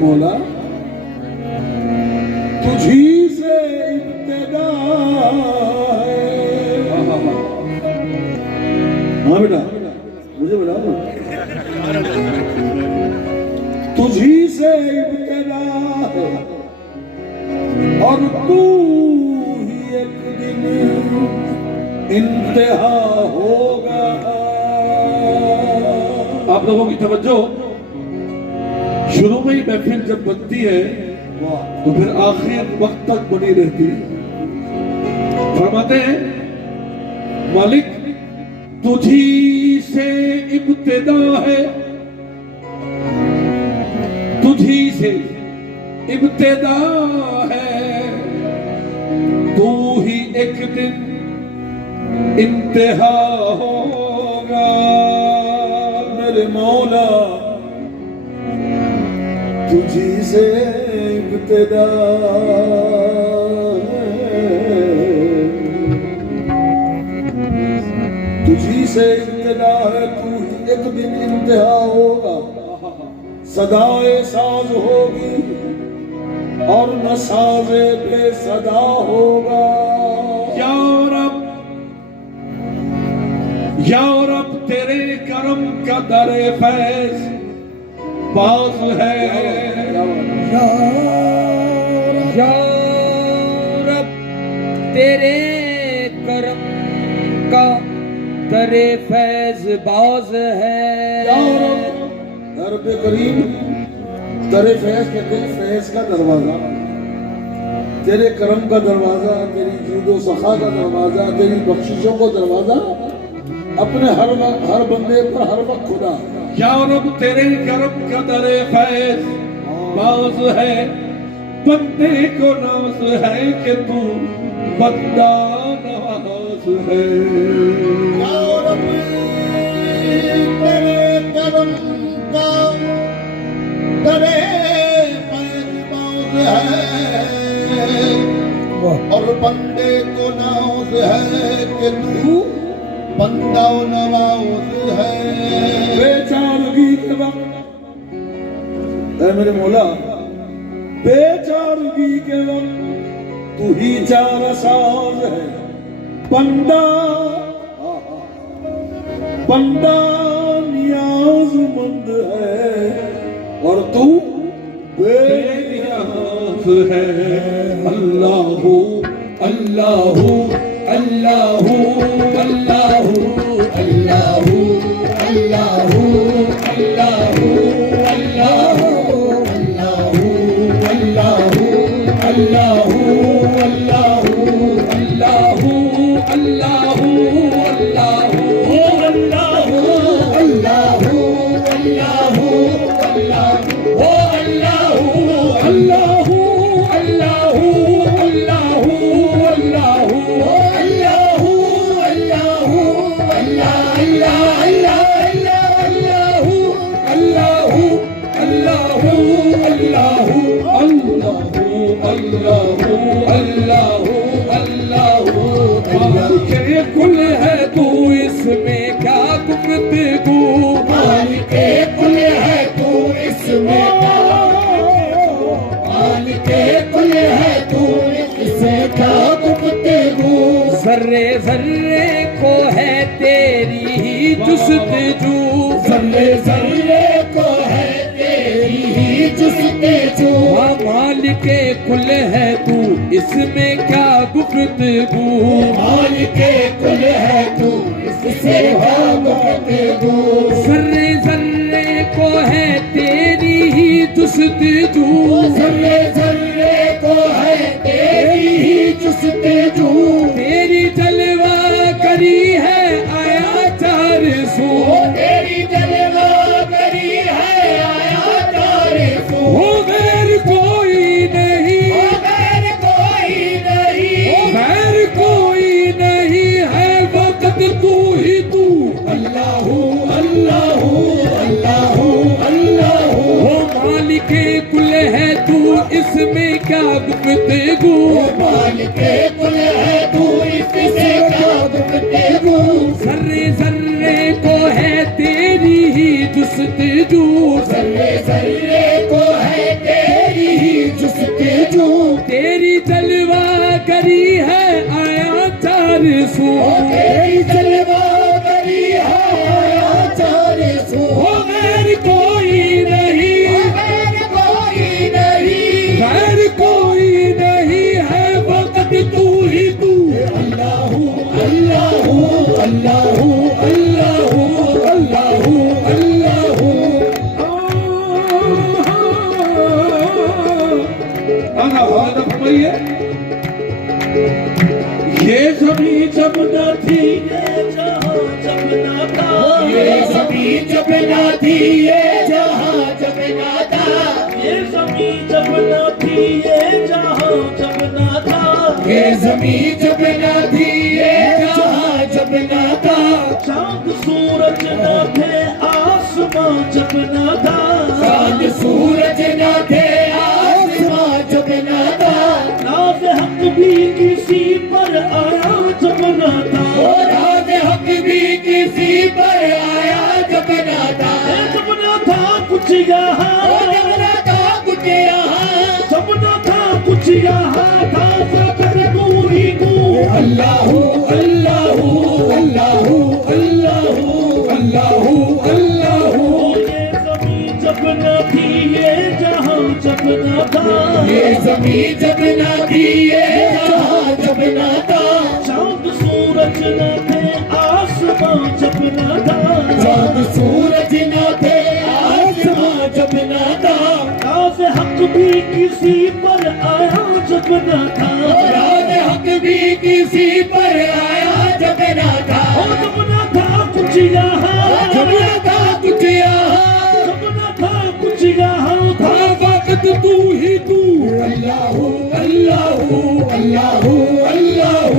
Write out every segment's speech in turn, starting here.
मौला तुझी से इब्तिदा है। हाँ बेटा मुझे बताओ तुझी से इब्तिदा है और तू ही एक दिन इंतहा होगा। आप लोगों की तवज्जो, शुरू में ही महफिल जब बनती है तो फिर आखिर वक्त तक बनी रहती है। फरमाते हैं मालिक तुझी से इब्तिदा है, तुझी से इब्तिदा है, तू ही एक दिन इंतहा होगा। मेरे मौला तुझी से इब्तिदा तुझी से इब्तिदा है, तू ही एक दिन इंतहा होगा। सदाए साज होगी और न साजे बेसदा होगा। या रब तेरे करम का दरे फैज बाज है। या रब तेरे करम का दरे फैज बाज है। या रब करीम दरे फैज कहते हैं, फैज का दरवाजा, तेरे करम का दरवाजा, तेरी जूदो सखा का दरवाजा, तेरी बख्शिशों का दरवाजा अपने हर बंदे पर हर वक्त खुदा। या रब तेरे करम का दरे फैज बाज है, बंदे को नाज है कि तू बंदा नवाज है। या रब तेरे करम का दरे फैज बाज है और बंदे को नाज है कि तू बंदा नवाज है। बेचारगी के वक्त ऐ मेरे मौला, बेचारगी के वक्त तू ही चारा साज है। बंदा बंदा नियाज़मंद है और तू बेनियाज़ है। अल्लाहू अल्लाहू अल्लाहू अल्लाहू अल्लाहू अल्लाहू अल्लाहू अल्लाहू अल्लाहू अल्लाहू अल्लाहू अल्लाहू अल्लाहू अल्लाहू अल्लाहू अल्लाहू अल्लाहू ओ अल्लाहू अल्लाहू अल्लाहू कुल है तू इसमें क्या गुफ्तगू, मालिक कुल है तू इसमें क्या, मालिक कुल है तू इसमें क्या गुफ्तगू। जर्रे जर्रे को है तेरी ही जुस्तजू, जर्रे जर्रे को है तेरी ही जुस्तजू। मालिक कुल है तू इसमें क्या गुफ्तगू, मालिक कुल है तू इससे क्या गुफ्तगू। जर्रे जर्रे को है तेरी ही जुस्तजू, जर्रे जर्रे को है तेरी ही जुस्तजू। तेरी जलवा करी है आया चार सू, तेरी जलवा करी है आया तारीफ। हो गैर कोई नहीं अल्लाह अल्लाह अल्लाह। वो मालिक कुल है तू इसमें क्या गुफ्तगू, मालिक कुल है तू इससे क्या गुफ्तगू, जर्रे जर्रे को है तेरी ही जुस्तजू, जर्रे जर्रे को है तेरी ही जुस्तजू, तेरी जलवा करी है आया चार सू, तेरी जलवा करी है आया चार सू, हो गैर कोई नहीं, गैर कोई नहीं, गैर कोई नहीं है वक्त तू ही तू, अल्लाह अल्लाह अल्लाह अल्लाह अल्लाह अल्लाह। आना वादा फरमाइए। ये ज़मीं जब न थी, ये जहां जब न था, ये ज़मीं जब ना थी, ये जहां जब ना था, ये ज़मीं जब न थी, ये जहां जब न था, ये ज़मीं जब ना थी, ये जहां जब ना था, चांद सूरज न थे, आसमां जब न था, चांद सूरज ना थे, आसमां जब ना था, नाज़ हक भी किसी पर आया जब न था, और राज़ हक भी किसी पर आया जब ना था, जब न था कुछ यहाँ, और जब ना था कुछ यहाँ, जब न था कुछ यहाँ था फ़क़त तू ही तू। अल्लाह अल्लाह अल्लाह अल्लाह अल्लाह अल्लाह। ये ज़मीं जब न थी, ये जहां जब न था, ये ज़मीं जब ना थी, ये जहां जब ना था, चांद सूरज न थे, आसमां जब न था, चांद सूरज ना थे, आसमां जब ना था, नाज़ हक भी किसी पर आया जब न था, राज़ हक भी किसी पर आया जब ना था, जब न था कुछ यहाँ, जब ना था कुछ यहाँ, जब न था कुछ यहाँ था वक्त तू ही तू, अल्लाह अल्लाह अल्लाह अल्लाह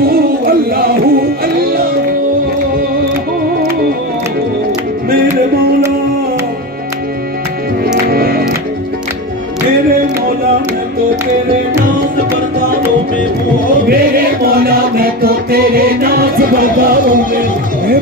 अल्लाह अल्लाह। मेरे मौला, मेरे मौला मैं तो तेरे नाज़ बरदारों में हूँ, मेरे मौला मैं तो तेरे नाज़ बरदारों में हूँ,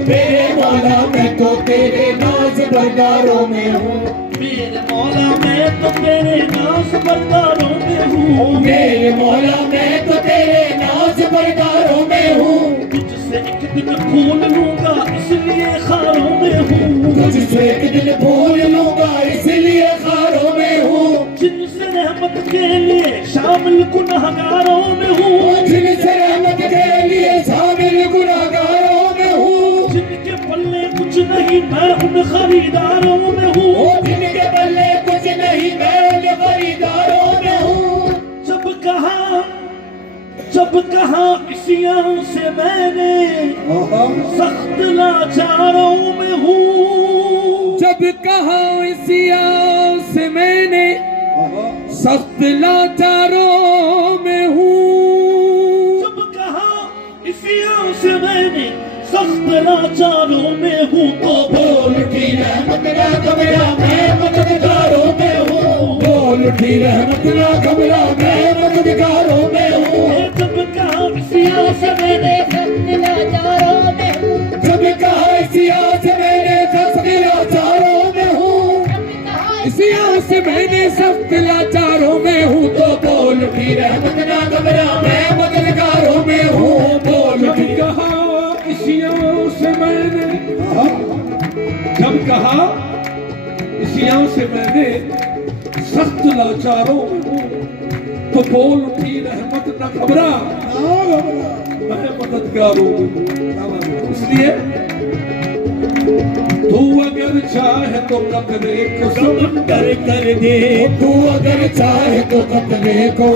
मेरे मौला मैं तो तेरे नाज़ बरदारों में हूँ, मेरे मौला मैं तो तेरे नाज़ बरदारों में हूँ, मेरे मौला मैं तो तेरे नाज़ बरदारों में हूँ, तुझसे एक दिन फूल लूंगा इसलिए खारों में हूँ, तुझसे एक दिन भूल लूंगा इसलिए खारों में हूँ, जिनसे रहमत के लिए शामिल गुनहगारों में हूँ, जिनसे रहमत के लिए शामिल गुनाहगारों में हूँ, जिनके पल्ले कुछ नहीं मैं उन खरीदारों में हूँ, जिनके बल्ले कुछ नहीं मैं उन खरीदारों में हूँ, जब कहा इसियां से मैंने सख्त लाचारों में हूँ, जब कहा इसी आस से मैंने सख्त लाचारों में हूँ, जब कहा इसियां से मैंने सख्त लाचारों में हूँ, तो बोल उठी रहमत ना घबरा मैं मददगारों में हूँ, बोल उठी रहमत ना घबरा मैं मददगारों में हूँ, जब कहा इसियां से मैंने जब कहा इसी आस मैंने सख्त लाचारों में हूँ, इसी आस से मैंने सख्त लाचारों में हूँ, तो बोल उठी रहमत ना घबरा मैं मददगारों में हूँ, बोल जब उठी कहा इसियां से मैंने, जब कहा इसियां से मैंने सख्त लाचारों में हूँ, तो बोल उठी रहमत न घबरा मैं मददगारों में हूँ। इसलिए तू अगर चाहे तो कतरे को समंदर कर दे, तू अगर चाहे तो कतरे को,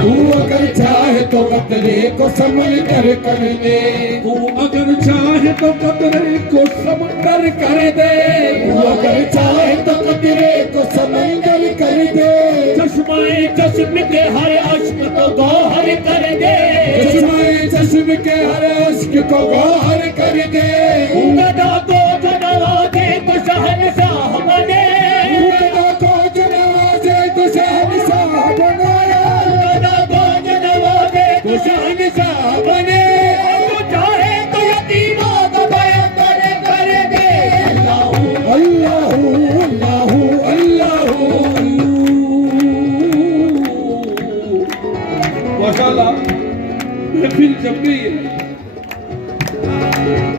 तू अगर चाहे तो कतरे को समंदर कर दे, तू अगर चाहे तो कतरे को समंदर कर दे, तू अगर चाहे तो कतरे को समंदर कर दे, चश्मे चश्म के हर अश्क को गौहर कर दे, चश्मे जिस्म के हर इश्क को गौर कर दे गदा तो